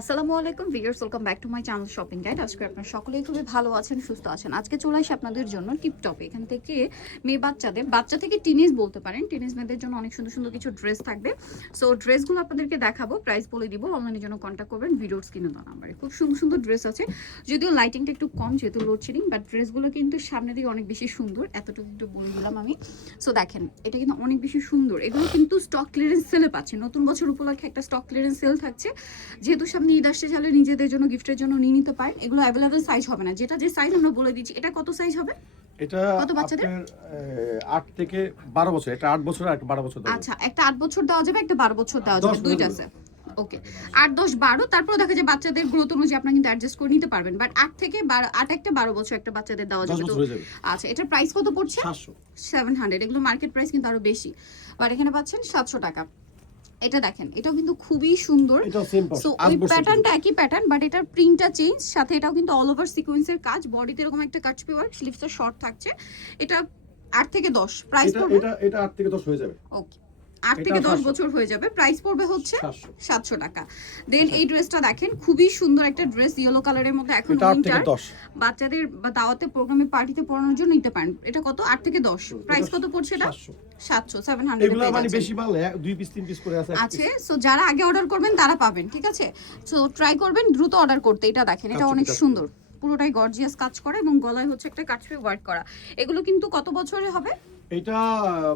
আসসালামু আলাইকুম viewers welcome back to my channel shopping guide আজকে আপনারা সকলেই খুবই ভালো আছেন, সুস্থ আছেন। আজকে চলে আসি আপনাদের জন্য টিপটপ এখান থেকে মেয়ে বাচ্চাদের, বাচ্চা থেকে টিনেজ বলতে পারেন। টিনেজ মেয়েদের জন্য অনেক সুন্দর সুন্দর কিছু ড্রেস থাকবে। সো ড্রেসগুলো আপনাদেরকে দেখাবো প্রাইস বলে দিব অনলাইনের জন্য কন্ট্যাক্ট করবেন ভিডিওর স্ক্রিনে দেওয়া নাম্বারে খুব সুন্দর সুন্দর ড্রেস আছে। যদিও লাইটিংটা একটু কম, যেহেতু লোডশেডিং বাট ড্রেসগুলো কিন্তু সামনে দিকে অনেক বেশি সুন্দর। এতটুকু একটু বলে দিলাম আমি। সো দেখেন, এটা কিন্তু অনেক বেশি সুন্দর। এগুলো কিন্তু স্টক ক্লিয়ারেন্স সেলে পাচ্ছে নতুন বছর উপলক্ষে একটা স্টক ক্লিয়ারেন্স সেল থাকছে। যেহেতু সামনে ঈদ আসছে চাইলে নিজেদের জন্য গিফটের জন্য নিয়ে নিতে পারেন এগুলো অ্যাভেলেবেল সাইজ হবে না। যেটা যে সাইজ আমরা বলে দিচ্ছি এটা কত সাইজ হবে? এটা কত বাচ্চাদের? আপনার আট থেকে বারো বছর। এটা আট বছর আর একটা বারো বছর আচ্ছা একটা আট বছর দেওয়া যাবে একটা বারো বছর দেওয়া দশ যাবে দুইটা আছে। ওকে আট দশ বারো তারপর দেখা যায় বাচ্চাদের গ্রোথ অনুযায়ী আপনারা কিন্তু অ্যাডজাস্ট করে নিতে পারবেন। বাট আট থেকে বারো আট একটা বারো বছর একটা বাচ্চাদের দেওয়া যাবে তো। আচ্ছা এটার প্রাইস কত পড়ছে? সেভেন হান্ড্রেড এগুলো মার্কেট প্রাইস কিন্তু আরও বেশি। বাট এখানে পাচ্ছেন সাতশো টাকা। এটা দেখেন এটাও কিন্তু খুবই সুন্দর। সো ওই প্যাটার্নটা একই প্যাটার্ন বাট এটার প্রিন্টটা চেঞ্জ সাথে এটাও কিন্তু অল ওভার সিকোয়েন্সের কাজ বডিতে এরকম একটা কাট পেওয়ার স্লিভসটা শর্ট থাকছে। এটা আট থেকে দশ প্রাইস এটা পড়বে? এটা এটা আট থেকে দশ হয়ে যাবে। ওকে আট থেকে দশ বছর হয়ে যাবে। প্রাইস পড়বে হচ্ছে সাতশো। টাকা। দেন এই ড্রেসটা দেখেন খুবই সুন্দর একটা ড্রেস ইয়েলো কালারের মধ্যে এখন উইন্টার বাচ্চাদের বা দাওয়াতে প্রোগ্রামে পার্টিতে পড়ানোর জন্য নিতে পারেন। এটা কত? আট থেকে দশ। প্রাইস কত পড়ছে এটা? সাতশো সাতশো সেভেন হান্ড্রেড এগুলো মানে বেশি মাল দুই পিস তিন পিস করে আছে আছে সো যারা আগে অর্ডার করবেন তারা পাবেন ঠিক আছে? সো ট্রাই করবেন দ্রুত অর্ডার করতে এটা দেখেন এটা অনেক সুন্দর। পুরোটাই গর্জিয়াস কাজ করা এবং গলায় হচ্ছে একটা কাটছুই ওয়ার্ক করা। এগুলো কিন্তু কত বছরে হবে? এটা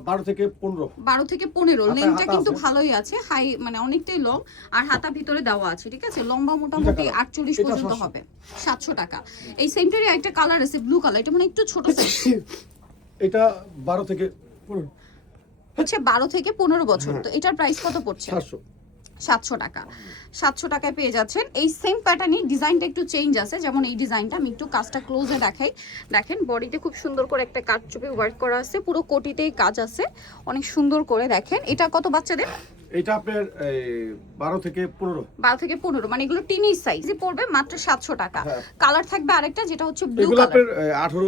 বারো থেকে পনেরো। বারো থেকে পনেরো। হাতা- লেনটা কিন্তু ভালোই আছে হাই মানে অনেকটাই লং আর হাতা ভিতরে দেওয়া আছে ঠিক আছে? লম্বা মোটামুটি colour? আটচল্লিশ এটা পর্যন্ত হবে সাতশো টাকা। এই সেমটারই একটা কালার আছে ব্লু কালার এটা মানে একটু ছোট এটা বারো থেকে পনেরো। হচ্ছে বারো থেকে পনেরো বছর। হ্যাঁ। তো এটার প্রাইস কত পড়ছে? সাতশো। টাকা। সাতশো টাকায় পেয়ে যাচ্ছেন। এই সেম প্যাটার্নই ডিজাইনটা একটু চেঞ্জ আছে। যেমন এই ডিজাইনটা আমি একটু কাজটা ক্লোজে দেখাই। দেখেন বডিতে খুব সুন্দর করে একটা কাজ চুপে ওয়ার্ক করা আছে। পুরো কোটিতেই কাজ আছে। অনেক সুন্দর করে দেখেন। এটা কত বাচ্চাদের? এটা আপনার থেকে পনেরো। বারো থেকে পনেরো। মানে এগুলো টিনিস সাইজ পড়বে মাত্র সাতশো টাকা। হ্যাঁ। কালার থাকবে আরেকটা যেটা হচ্ছে ব্লু এগুলো কালার আপনার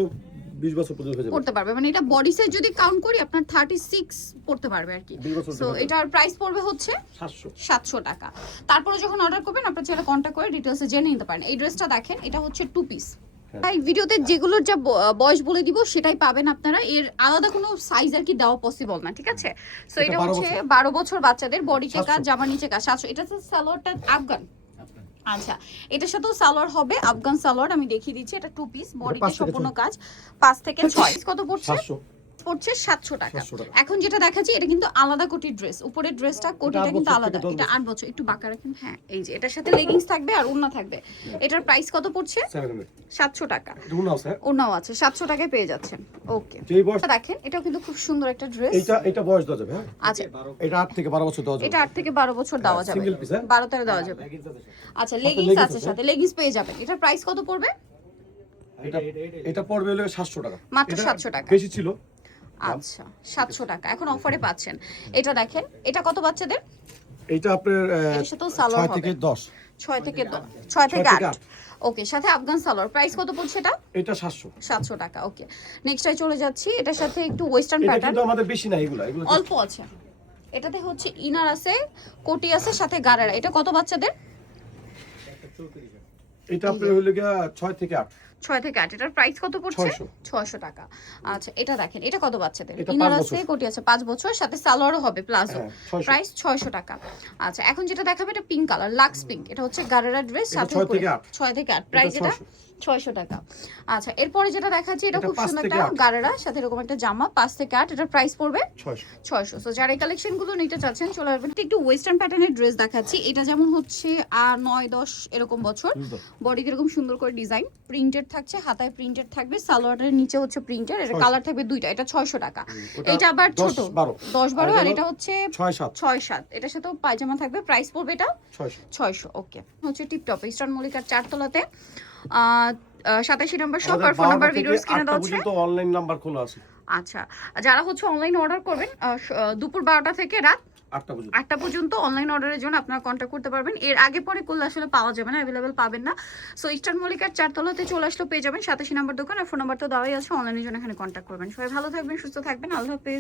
বিশ বছর পর্যন্ত হয়ে যাবে। পড়তে পারবে। মানে এটা বডি সাইজ যদি কাউন্ট করি আপনার থার্টি সিক্স পড়তে পারবে আর কি। সো এটার প্রাইস পড়বে হচ্ছে সাতশো। সাতশো টাকা। তারপরে যখন অর্ডার করবেন আপনার ছেলে কন্ট্যাক্ট করে ডিটেলসে জেনে নিতে পারেন। এই ড্রেসটা দেখেন এটা হচ্ছে টু পিস। তাই ভিডিওতে যেগুলোর যা বয়স বলে দিব সেটাই পাবেন আপনারা। এর আলাদা কোনো সাইজ আর কি দেওয়া পসিবল না ঠিক আছে? সো এটা এটা 12 হচ্ছে বারো বছর বাচ্চাদের বডিতে কাজ 700 জামা নিচে কাজ সাতশো। এটা হচ্ছে সালোয়ারটা আফগান। আচ্ছা এটার সাথেও সালোয়ার হবে আফগান সালোয়ার আমি দেখিয়ে দিচ্ছি এটা টু পিস বডিতে সম্পূর্ণ কাজ। পাঁচ থেকে ছয়। কত পড়ছে পড়ছে সাতশো টাকা। এখন যেটা দেখাচ্ছি এটা কিন্তু আলাদা কোটির ড্রেস। উপরের ড্রেসটা কোটিটা কিন্তু আলাদা। এটা আট বছর। একটু বাঁকা রাখেন। হ্যাঁ এই যে এটার সাথে লেগিংস থাকবে আর ওড়না থাকবে। এটার প্রাইস কত পড়ছে? সাতশো টাকা। ওড়নাও আছে। সাতশো টাকায় পেয়ে যাচ্ছেন। ওকে দেখেন এটাও কিন্তু খুব সুন্দর একটা ড্রেস এইটা এটা বয়স দেওয়া যাবে হ্যাঁ? আচ্ছা। এটা আট থেকে বারো বছর দেওয়া যাবে। এটা আট থেকে বারো বছর দেওয়া যাবে। single piece, হ্যাঁ? বারো তেরো দেওয়া যাবে। আচ্ছা লেগিংস আছে। সাথে। লেগিংস পেয়ে যাবেন। এটার প্রাইস কত পড়বে? এটা এটা পড়বে হলো সাতশো টাকা। মাত্র এটা 700 টাকা। বেশি ছিল। আচ্ছা সাতশো টাকা। এখন অফারে পাচ্ছেন। এটা দেখেন এটা কত বাচ্চাদের? এইটা আপনার ছয় থেকে। দশ। ছয় থেকে ছয় থেকে আট। ওকে সাথে আফগান সালোয়ার। প্রাইস কত পড়ছে এটা? এটা সাতশো। সাতশো টাকা ওকে। নেক্সট চলে যাচ্ছি। এটার সাথে একটু ওয়েস্টার্ন এটা কিন্তু আমাদের বেশি না এগুলো এগুলো অল্প আছে। এটাতে হচ্ছে ইনার আছে কোটি আছে সাথে গারেরা এটা কত বাচ্চাদের? এটা আপনার হলো গিয়া ছয় থেকে আট। ছয় থেকে আট। এটার প্রাইস কত পড়ছে? ছয়শো। টাকা। আচ্ছা এটা দেখেন এটা কত বাচ্চাদের? ইনার আছে কোটি আছে পাঁচ বছর সাথে সালোয়ারও হবে প্লাজো হ্যাঁ, 600 প্রাইস ছয়শো টাকা। আচ্ছা এখন যেটা দেখাবে এটা পিঙ্ক কালার লাক্স পিঙ্ক এটা হচ্ছে গারেরা ড্রেস সাথে ছয় থেকে আট। প্রাইস এটা ছয়শো। টাকা। আচ্ছা এরপরে যেটা দেখাচ্ছি এটা খুব সুন্দর একটা। গারেরা সাথে এরকম একটা জামা পাঁচ থেকে আট। এটার প্রাইস পড়বে? ছয়শো। তো যারা এই কালেকশনগুলো নিতে চাচ্ছেন চলে আসবেন। একটু ওয়েস্টার্ন প্যাটার্নের ড্রেস দেখাচ্ছি। এটা যেমন হচ্ছে আর নয় দশ এরকম বছর। বুঝলো? বডি এরকম সুন্দর করে ডিজাইন প্রিন্টেড থাকছে হাতায় প্রিন্টেড থাকবে সালোয়ারের নিচে হচ্ছে প্রিন্টেড এটা কালার থাকবে দুইটা এটা ছয়শো টাকা। এটা আবার ছোট। বারো। দশ বারো আর আর এটা হচ্ছে ছয় সাত ছয় সাত এটার সাথেও পায়জামা থাকবে। প্রাইস পড়বে এটা ছয়শো। ছয়শো ওকে হচ্ছে টিপটপ ইস্টার্ন মল্লিকার চারতলাতে। সাতাশি নম্বর শপ আর ফোন নাম্বার 12টা থেকে ভিডিও স্ক্রিনে দেওয়া আছে অনলাইন নাম্বার খোলা আছে। আচ্ছা যারা হচ্ছে অনলাইন অর্ডার করবেন দুপুর বারোটা থেকে রাত আটটা পর্যন্ত। অনলাইন অর্ডারের জন্য আপনারা কন্ট্যাক্ট করতে পারবেন। এর আগে পরে করলে আসলে পাওয়া যাবে না অ্যাভেলেবেল পাবেন না। সো ইস্টার্ন মল্লিকার চারতলাতে চলে আসলে পেয়ে যাবেন। সাতাশি নাম্বার দোকান আর ফোন নাম্বার তো দেওয়াই আছে। অনলাইনের জন্য এখানে কন্ট্যাক্ট করবেন। সবাই ভালো থাকবেন, সুস্থ থাকবেন। আল্লাহ হাফেজ।